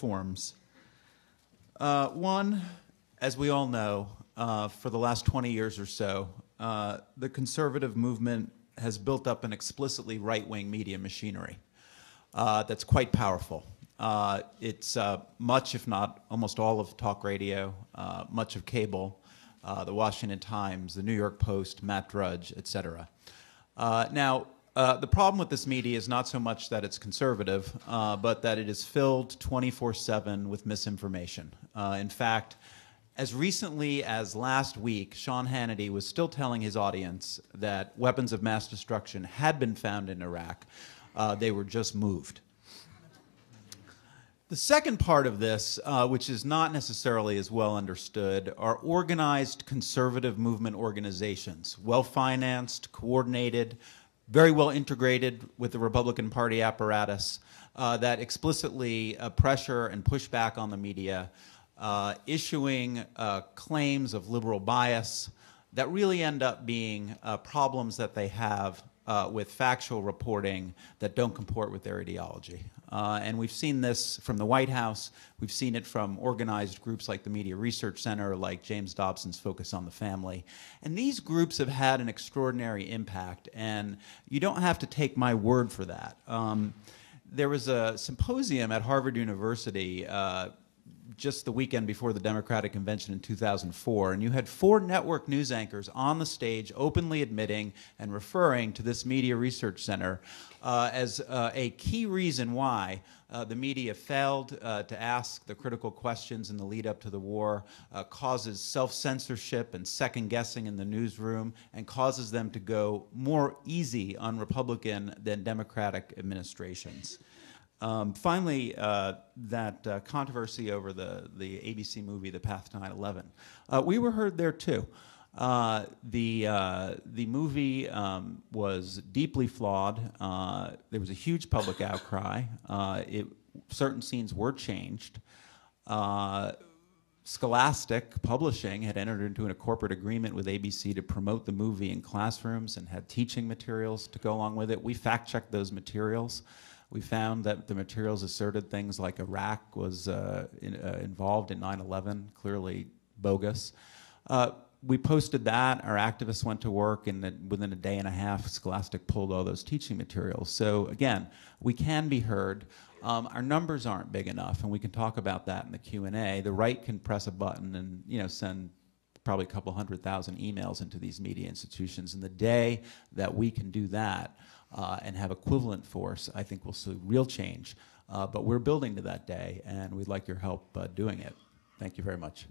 forms. One, as we all know, for the last 20 years or so, the conservative movement has built up an explicitly right-wing media machinery that's quite powerful. It's much, if not almost all of talk radio, much of cable, the Washington Times, the New York Post, Matt Drudge, et cetera. Now, the problem with this media is not so much that it's conservative, but that it is filled 24/7 with misinformation. In fact, as recently as last week, Sean Hannity was still telling his audience that weapons of mass destruction had been found in Iraq. They were just moved. The second part of this, which is not necessarily as well understood, are organized conservative movement organizations, well-financed, coordinated, very well integrated with the Republican Party apparatus, that explicitly pressure and push back on the media, issuing claims of liberal bias that really end up being problems that they have with factual reporting that don't comport with their ideology. And we've seen this from the White House. We've seen it from organized groups like the Media Research Center, like James Dobson's Focus on the Family. And these groups have had an extraordinary impact, and you don't have to take my word for that. There was a symposium at Harvard University just the weekend before the Democratic Convention in 2004, and you had 4 network news anchors on the stage openly admitting and referring to this Media Research Center as a key reason why the media failed to ask the critical questions in the lead up to the war, causes self-censorship and second-guessing in the newsroom, and causes them to go more easy on Republican than Democratic administrations. Finally, that controversy over the ABC movie, The Path to 9/11. We were heard there too. The movie was deeply flawed. There was a huge public outcry. Certain scenes were changed. Scholastic Publishing had entered into a corporate agreement with ABC to promote the movie in classrooms and had teaching materials to go along with it. We fact-checked those materials. We found that the materials asserted things like Iraq was involved in 9/11, clearly bogus. We posted that. Our activists went to work, and within a day and a half, Scholastic pulled all those teaching materials. So again, we can be heard. Our numbers aren't big enough, and we can talk about that in the Q&A. The right can press a button and send probably a couple 100,000 emails into these media institutions. And the day that we can do that and have equivalent force, I think we'll see real change. But we're building to that day, and we'd like your help doing it. Thank you very much.